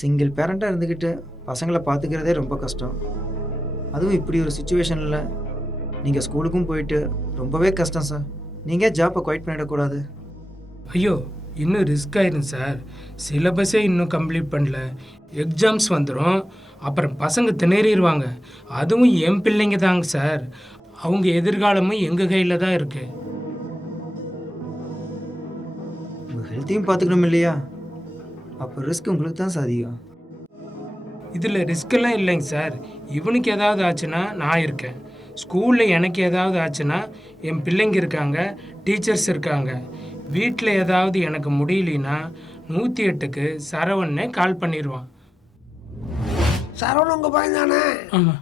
Single பேரண்ட்டாக இருந்துக்கிட்டு பசங்களை பார்த்துக்கிறதே ரொம்ப கஷ்டம். அதுவும் இப்படி ஒரு சுச்சுவேஷனில் நீங்கள் ஸ்கூலுக்கும் போயிட்டு ரொம்பவே கஷ்டம் சார். நீங்கள் ஜாப்பை குவைட் பண்ணிடக்கூடாது. ஐயோ, இன்னும் ரிஸ்க் ஆயிரும் சார். சிலபஸே இன்னும் கம்ப்ளீட் பண்ணல, எக்ஸாம்ஸ் வந்துடும், அப்புறம் பசங்க திணறிடுவாங்க. அதுவும் என் பிள்ளைங்க தாங்க சார். அவங்க எதிர்காலமும் எங்கள் கையில் தான் இருக்குது. உங்கள் ஹெல்த்தையும் பார்த்துக்கணும் இல்லையா? அப்போ ரிஸ்க் உங்களுக்கு தான் சார் அதிகம். இதில் ரிஸ்கெல்லாம் இல்லைங்க சார். இவனுக்கு ஏதாவது ஆச்சுன்னா நான் இருக்கேன். ஸ்கூலில் எனக்கு ஏதாவது ஆச்சுன்னா என் பிள்ளைங்க இருக்காங்க, டீச்சர்ஸ் இருக்காங்க. வீட்டில் ஏதாவது எனக்கு முடியலனா 108க்கு சரவணனே கால் பண்ணிடுவான். சரவணன் உங்கள் பையன் தானே? ஆமாம்.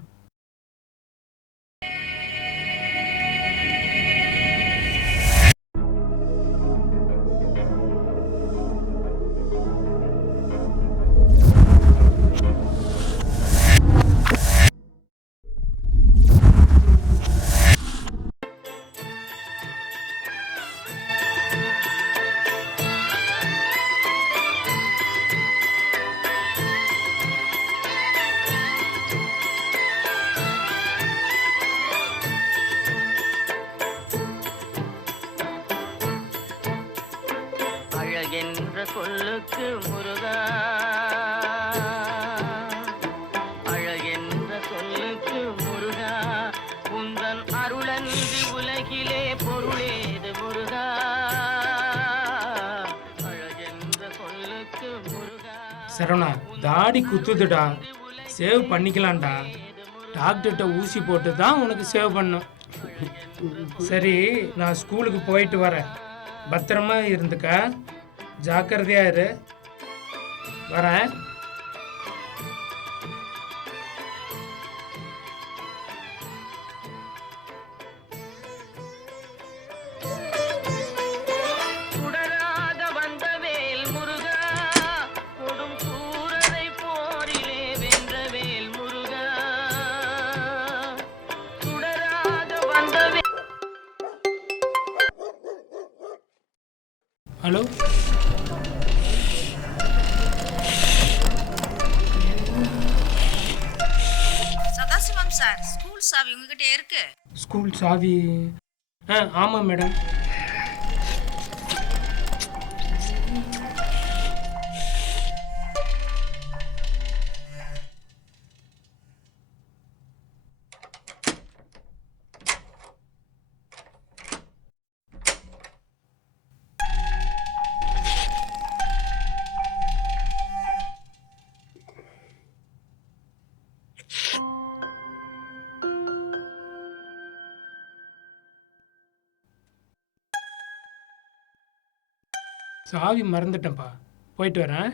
அழகென்ற சொல்லுக்கு முருகா, அழகென்ற சொல்லுக்கு முருகா, உந்தன் அருளன்றி உலகிலே பொருளேது முருகா, அழகென்ற சொல்லுக்கு முருகா. சரவணா, தாடி குத்துதுடா, சேவ் பண்ணிக்கலாம்டா. டாக்டர்கிட்ட ஊசி போட்டு தான் உனக்கு சேவ் பண்ணும். சரி, நான் ஸ்கூலுக்கு போயிட்டு வரேன். பத்திரமா இருந்துக்க, ஜாக்கிரதையா இரு. வரேன். சுடராக வந்த வேல் முருகா, கொடும் சூரரை போரிலே வென்ற வேல் முருகா, சுடராக வந்த வேல். ஹலோ, சதாசிவம் சார், ஸ்கூல் சாவி உங்ககிட்ட இருக்கு? ஸ்கூல் சாவி? ஆமாம் மேடம். சாவி மறந்துட்டேன்ப்பா, போயிட்டு வரேன்.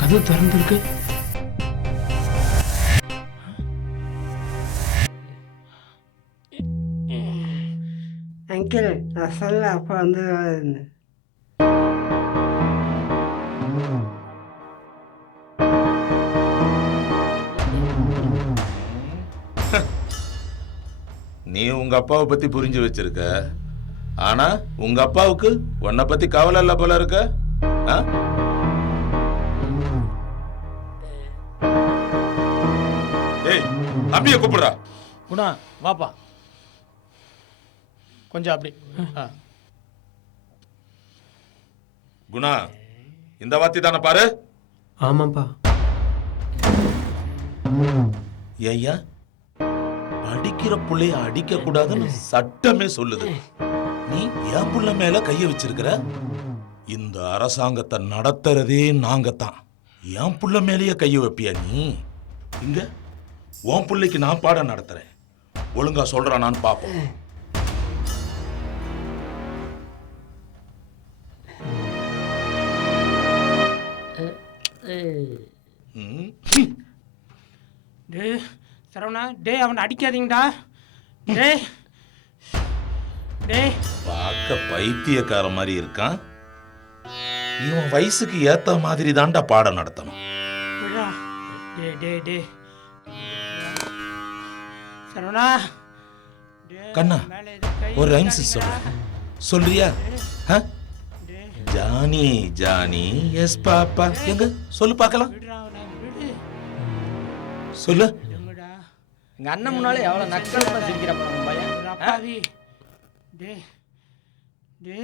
கதவு திறந்துருக்கு. அங்கிள் நான் சொல்ல அப்பா வந்து நீ உங்க அப்பாவை பத்தி புரிஞ்சு வச்சிருக்க, ஆனா உங்க அப்பாவுக்கு உன்னை பத்தி கவலை இல்ல போல இருக்க. ஆ? ஏய், அம்பிய கூப்பிடுறா. குணா வாப்பா கொஞ்சம் அப்படி. குணா, இந்த வாத்தி தானே பாரு. ஆமாப்பா. ஐயா, படிக்கிற புள்ளைய அடிக்க கூடாதுன்னு சட்டமே சொல்லுது. நீ என் புள்ள மேல கைய வச்சிருக்கிற. இந்த அரசாங்கத்தை நடத்துறதே நாங்க தான். என் புள்ள மேலேயே கைய வைப்பியா நீ? இங்க உன் புள்ளைக்கு நான் பாடம் நடத்துறேன். ஒழுங்கா சொல்றான் நான் பாப்போம். டே சரவணா, டே அவனை அடிக்காதீங்கடா. டே டே பார்க்க பைத்தியக்கார மாதிரி இருக்கான். இவன் வயசுக்கு ஏத்த மாதிரி தான்டா பாடம் நடத்தணும். விடுடா. டே டே டே சரவணா. கண்ணா, ஒரு ரைம்ஸ் சொல்ற, சொல்றியா? ஆ? டே ஜானி ஜானி எஸ் பாப்பா, எங்க சொல்லு பார்க்கலாம். விடுடா அவனை, விடு. சொல்லு. எங்கடா எங்க அண்ணன் முன்னாலே எவ்வளவு நக்கலமா சிரிக்கிறப்ப நம்ம பையன். ஒரு அப்பாவி. டே டே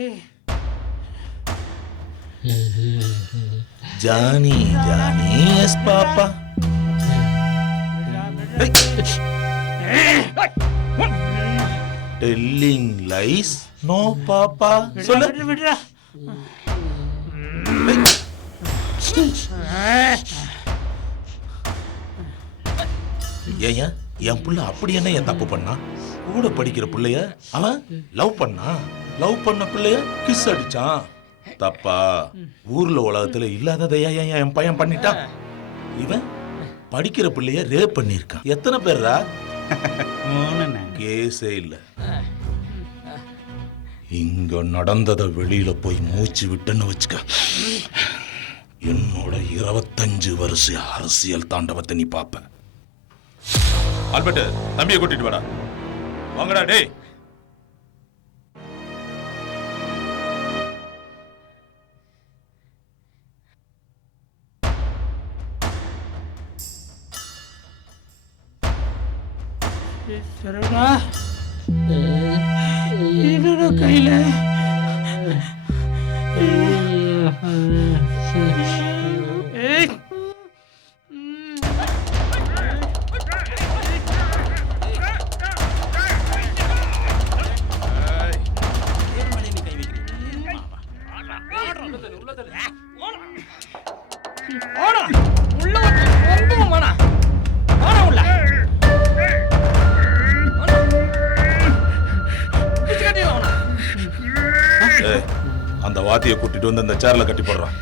Johnny Johnny yes papa. Telling lies no papa. சொல்லு. விடு, விடுடா. ஏன் என் புள்ள அப்படி என்ன என் தப்பு பண்ணா? கூட படிக்கிற பிள்ளைய அவன் லவ் பண்ண பிள்ளைய கிஸ் அடிச்சான். தப்பா? ஊர்ல உலகத்துல இல்லாததையா என் பையன் பண்ணிட்டான். இவன் படிக்கிற பிள்ளைய ரேப் பண்ணிருக்கான். எத்தனை பேர்ரா? கேஸே இல்ல. இங்க நடந்ததை வெளியில போய் மூச்சு விட்டுன்னு வச்சுக்க, என்னோட 25 வருஷ அரசியல் தாண்டவத்தை நீ பாப்ப. ஆல்பர்ட், தம்பியை கூட்டிட்டு வாடா. வாங்கடா டேய். சரவணா, என்னோட கையில ஏய். ஏய், அந்த வாத்தியை கூட்டிட்டு வந்து அந்த சேர்ல கட்டி போடுறான்.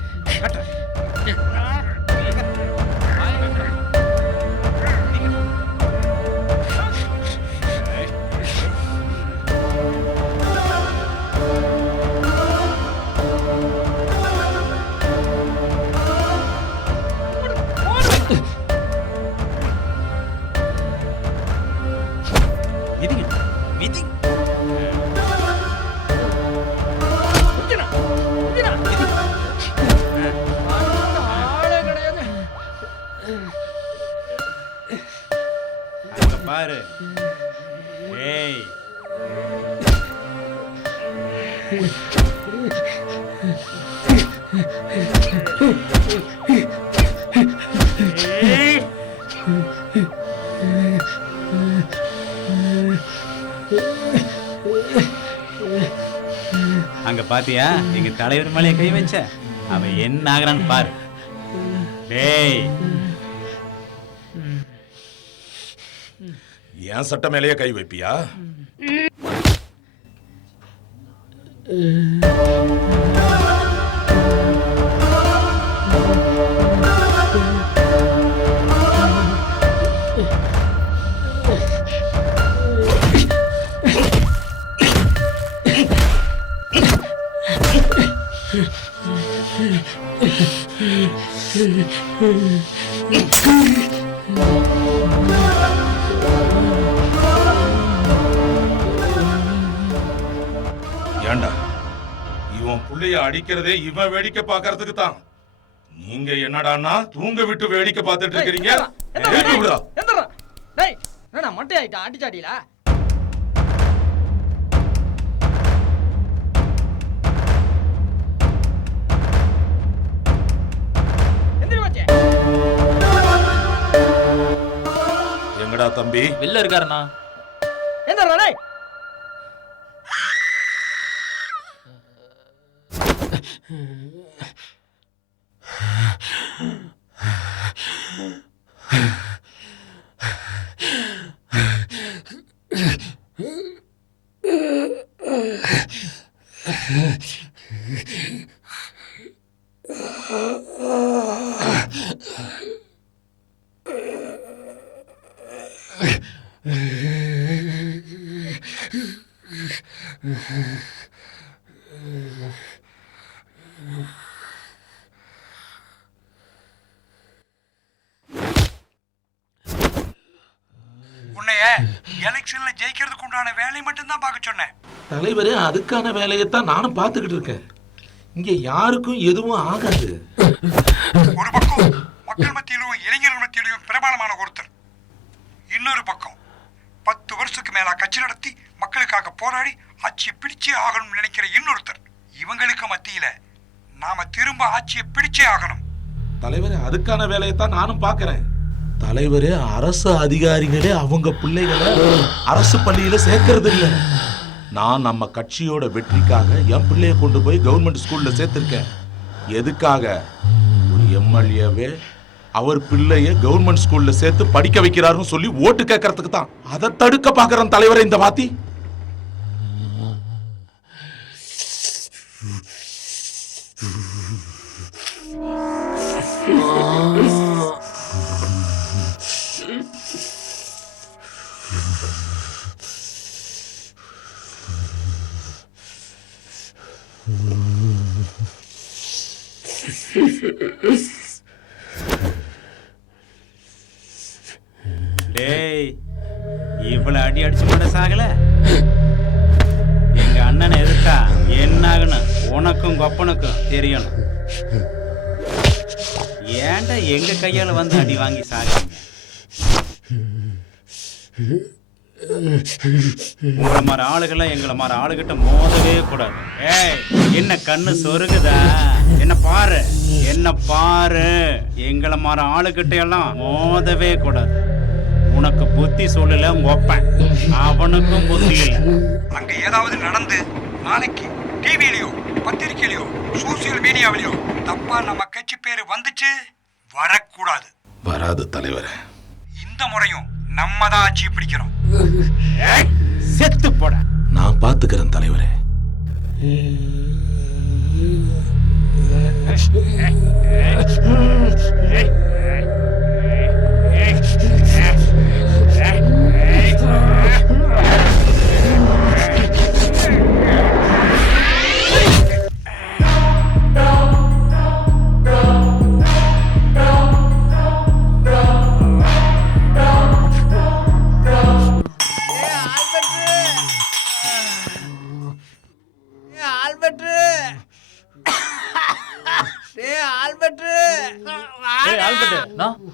பாரு. ஏய், அங்க பாத்தியா எங்க தலைவர் மேலே கை வச்ச, அவன் என்ன ஆகுறான்னு பாரு. டேய், என் சட்ட மேலேயே கை வைப்பியா? ஏண்டா, இவன் புள்ளைய அடிக்கிறதே இவன் வேடிக்கை பார்க்கறதுக்கு தான். நீங்க என்னடான்னா தூங்க விட்டு வேடிக்கை பார்த்துட்டு இருக்கீங்க. மட்டை ஆயிட்டா அடிச்சாடியில எங்கடா தம்பி? வெளில இருக்காருண்ணா. எந்த உன்னைய எலெக்ஷன்ல ஜெயிக்கிறதுக்கு உண்டான வேலையை மட்டும்தான் பார்க்க சொன்னேன். தலைவரே, அதுக்கான வேலையைத்தான் நானும் பார்த்துக்கிட்டு இருக்கேன். இங்க யாருக்கும் எதுவும் ஆகாது. ஒரு பக்கம் மக்கள் மத்தியிலும் இளைஞர்கள் மத்தியிலும் பிரபலமான ஒருத்தர், இன்னொரு பக்கம் 10 வருஷத்துக்கு மேல கட்சி நடத்தி மக்களுக்காக போராடி ஆட்சியை பிடிச்சே ஆகணும்னு நினைக்கிற இன்னொருத்தர். இவங்களுக்கு மத்தியில நாம திரும்ப ஆட்சியை பிடிச்சே ஆகணும். தலைவரே, அதுக்கான வேலையைத்தான் நானும் பார்க்கிறேன். தலைவரே, அரசு அதிகாரிகளே அவங்க பிள்ளைகளை அரசு பள்ளியில சேர்க்கறது இல்லை. நான் நம்ம கட்சியோட வெற்றிக்காக என் பிள்ளைய கொண்டு போய் கவர்மெண்ட் ஸ்கூல்ல சேர்த்திருக்கேன். எதுக்காக? ஒரு எம்எல்ஏவே அவர் பிள்ளைய கவர்மெண்ட் ஸ்கூல்ல சேர்த்து படிக்க வைக்கிறாருன்னு சொல்லி ஓட்டு கேட்கறதுக்கு தான். அதை தடுக்க பாக்குறேன் தலைவரே இந்த வாத்தி. டேய், இவ்வளவு அடி அடிச்சு கூட சாகல. எங்க அண்ணனை எதுக்கா என்னாகணும் உனக்கும் கொப்பனுக்கும் தெரியணும். ஏன்டா எங்க கையால வந்து அடி வாங்கி சாகுறீங்க? உங்களை மாதிரி ஆளுகள்லாம் எங்களை மாதிரி ஆளுகிட்ட மோதவே கூடாது. ஏய், என்ன கண்ணு சொருகுதா? என்ன பாரு, என்ன பாரு. எங்களை மாதிரி ஆளுகிட்ட எல்லாம் மோதவே கூடாது. உனக்கு புத்தி சொல்லல ஒப்பேன், அவனுக்கும் புத்தி இல்லை. அங்க ஏதாவது நடந்து நாளைக்கு டிவிலையோ பத்திரிக்கையிலையோ சோசியல் மீடியாவிலையோ தப்பா நம்ம கட்சி பேரு வந்துச்சு வரக்கூடாது. வராது தலைவரே. இந்த முறையும் நம்ம தான் ஆட்சி பிடிக்கிறோம். செத்து போட நான் பாத்துக்கிறேன் தலைவரே.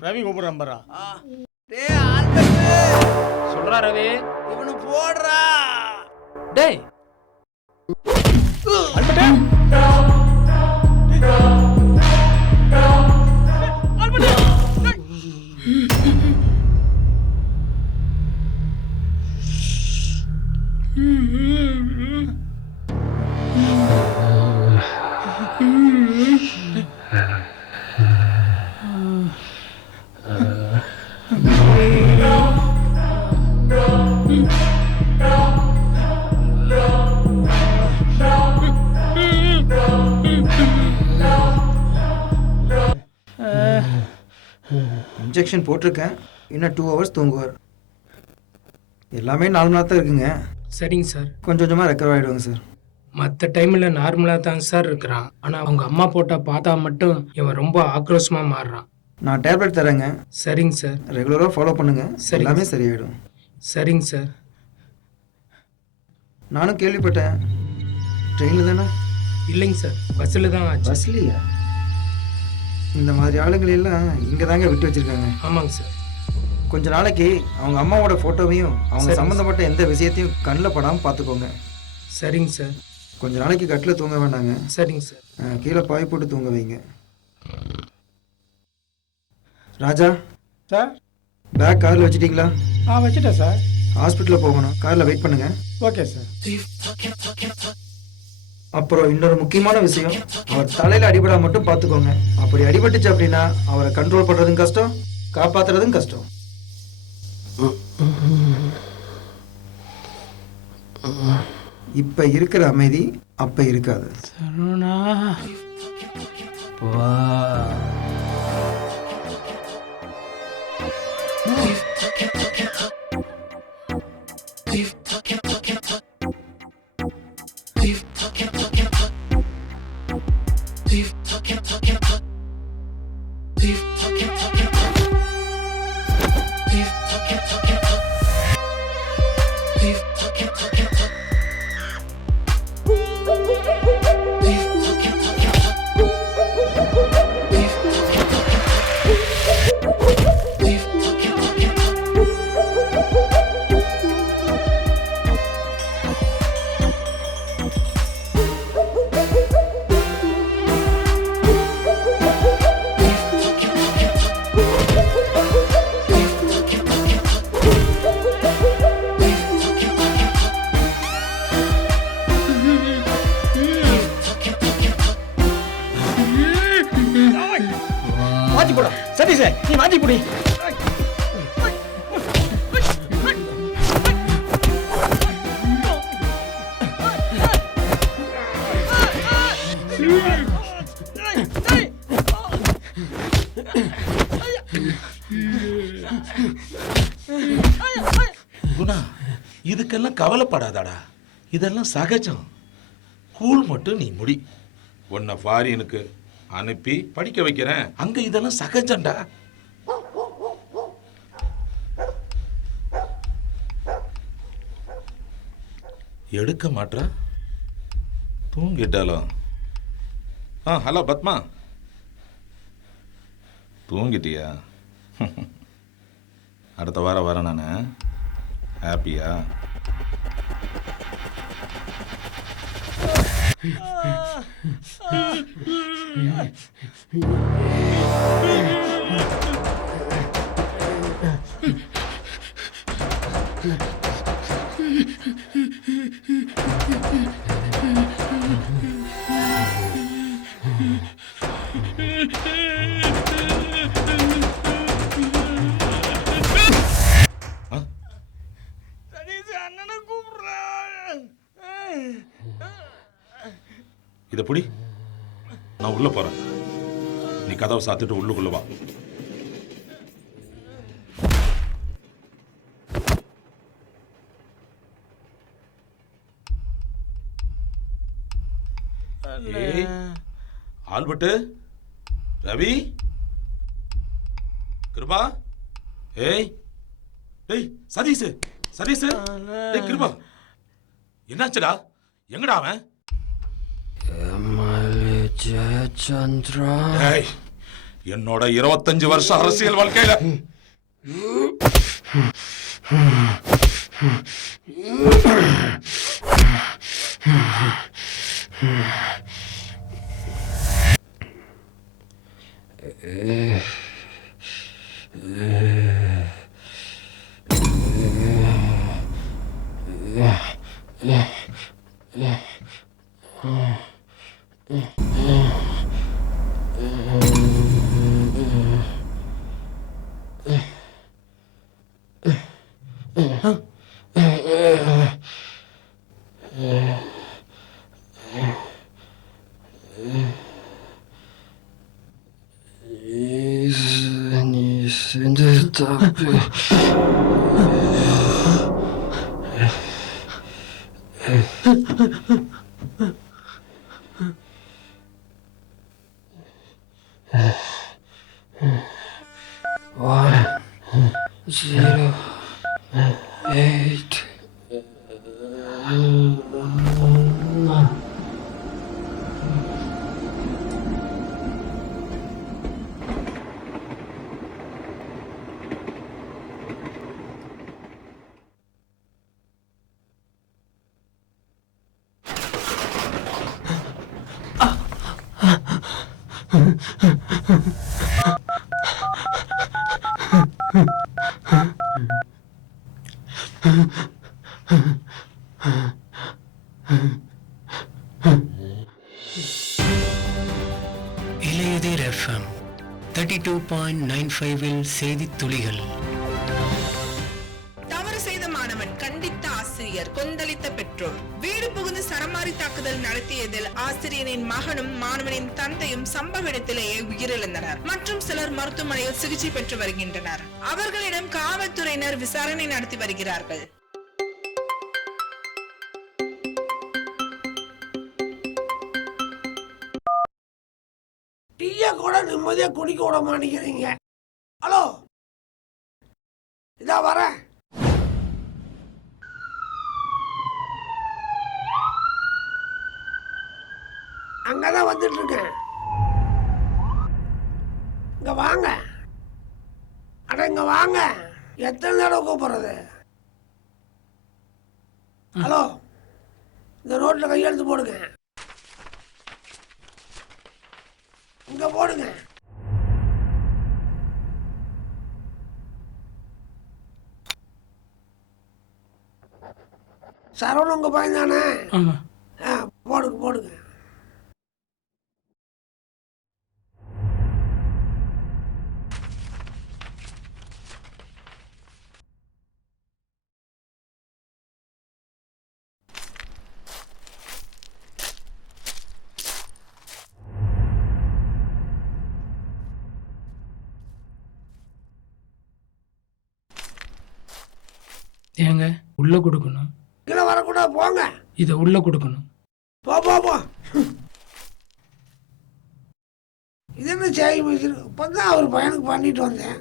ரவி கூப்பிடுறான் பாரா. சொல்றா ரவி. இவனு போடுறா. டேய் இன்ஜெக்ஷன் போட்டிருக்கேன். இன்னும் 2 ஹவர்ஸ் தூங்குவார். எல்லாமே நார்மலாக தான் இருக்குங்க. சரிங்க சார். கொஞ்சம் கொஞ்சமாக ரெக்கவர் ஆகிடுவாங்க சார். மற்ற டைமில் நார்மலாக தான் சார் இருக்கிறான். ஆனால் அவங்க அம்மா போட்ட பார்த்தா மட்டும் இவன் ரொம்ப ஆக்ரோஷமாக மாறுறான். நான் டேப்லெட் தரேங்க. சரிங்க சார். ரெகுலராக ஃபாலோ பண்ணுங்க. சரி. எல்லாமே சரியாயிடும். சரிங்க சார். நானும் கேள்விப்பட்டேன். ட்ரெயினில் தானே? இல்லைங்க சார், பஸ்ஸில் தான் ஆச்சு. பஸ்லையா? இந்த மாதிரி ஆளுங்களெல்லாம் இங்கே தாங்க விட்டு வச்சுருக்காங்க. ஆமாங்க சார். கொஞ்ச நாளைக்கு அவங்க அம்மாவோட ஃபோட்டோவையும் அவங்க சரி. சம்மந்தப்பட்ட எந்த விஷயத்தையும் கண்ணில் படாமல் பார்த்துக்கோங்க. சரிங்க சார். கொஞ்ச நாளைக்கு கட்டில் தூங்க வேண்டாங்க. சரிங்க சார். கீழே பாய் போட்டு தூங்க வைங்க. ராஜா சார் பேக் காரில் வச்சுட்டீங்களா? வச்சுட்டேன் சார். ஹாஸ்பிட்டலில் போகணும். காரில் வெயிட் பண்ணுங்க. Okay sir. அப்புறம் இன்னொரு முக்கியமான விஷயம், அவர் தலையில் அடிபடா மட்டும் பார்த்துக்கோங்க. அப்படி அடிபட்டுச்சு அப்படின்னா அவரை கண்ட்ரோல் பண்ணுறதும் கஷ்டம், காப்பாற்றுறதும் கஷ்டம். இப்போ இருக்கிற அமைதி அப்போ இருக்காது. சரவணா வா. மாற்றி போட சரி சார், நீ மாற்றி போடி. குணா, இதுக்கெல்லாம் கவலைப்படாதாடா. இதெல்லாம் சகஜம். ஸ்கூல் மட்டும் நீ முடி. உன்னை ஃபாரினுக்கு அனுப்பி படிக்க வைக்கிறேன். அங்க இதெல்லாம் சகஜம்டா. எடுக்க மாட்டா, தூங்கிட்டாலும். ஹலோ பத்மா, தூங்கிட்டியா? அடுத்த வாரம் வரேன் நான். ஹாப்பியா? இதை புடி, நான் உள்ள போறேன். நீ கதவை சாத்திட்டு உள்ளுக்குள்ள வா. ஏய், ஆல்பர்ட், ரவி, கிருபா, ஏய் டேய் சதீஷ், சதீஷ், டேய் கிருபா, என்னாச்சுடா? எங்கடா அவன்? ஜெயச்சந்திரா, ஏய், என்னோட 25 வருஷ அரசியல் வாழ்க்கையில你现在大背。1, 0, 8. இளையதேர் எஃப்எம் 32.95 செய்தித் துளிகள். தவறு செய்த மாணவன் கண்டித்த ஆசிரியர், கொந்தளித்த பெற்றோர். வீடு புகுந்து சரமாரி தாக்குதல் நடத்தியதில் ஆசிரியரின் மகனும் மாணவனின் தந்தையும் சம்பவ இடத்திலேயே உயிரிழந்தனர். மற்றும் சிலர் மருத்துவமனையில் சிகிச்சை பெற்று வருகின்றனர். அவர்களிடம் காவல்துறையினர் விசாரணை நடத்தி வருகிறார்கள். டீயை கூட நிம்மதியா குடிக்க விட மாட்டேங்கிறீங்க. ஹலோ, இதா வரேன். அங்கதான் வந்துட்டு இருக்கேன். இங்க வாங்க. அட இங்க வாங்க. எத்தனை தடவை கூப்பிடுறது? ஹலோ, இந்த ரோட்ல கையெழுத்து போடுங்க. இங்க போடுங்க. சரவணன் உங்க பையன் தானே? போடுங்க போடுங்க. ஏங்க உள்ள கொடுக்கணும். கீழே வரக்கூடாது, போங்க. இதை உள்ள கொடுக்கணும். போ போ போ. இது என்ன செய்ய முடிச்சிருக்கு? இப்போ தான் அவர் பையனுக்கு பண்ணிட்டு வந்தேன்.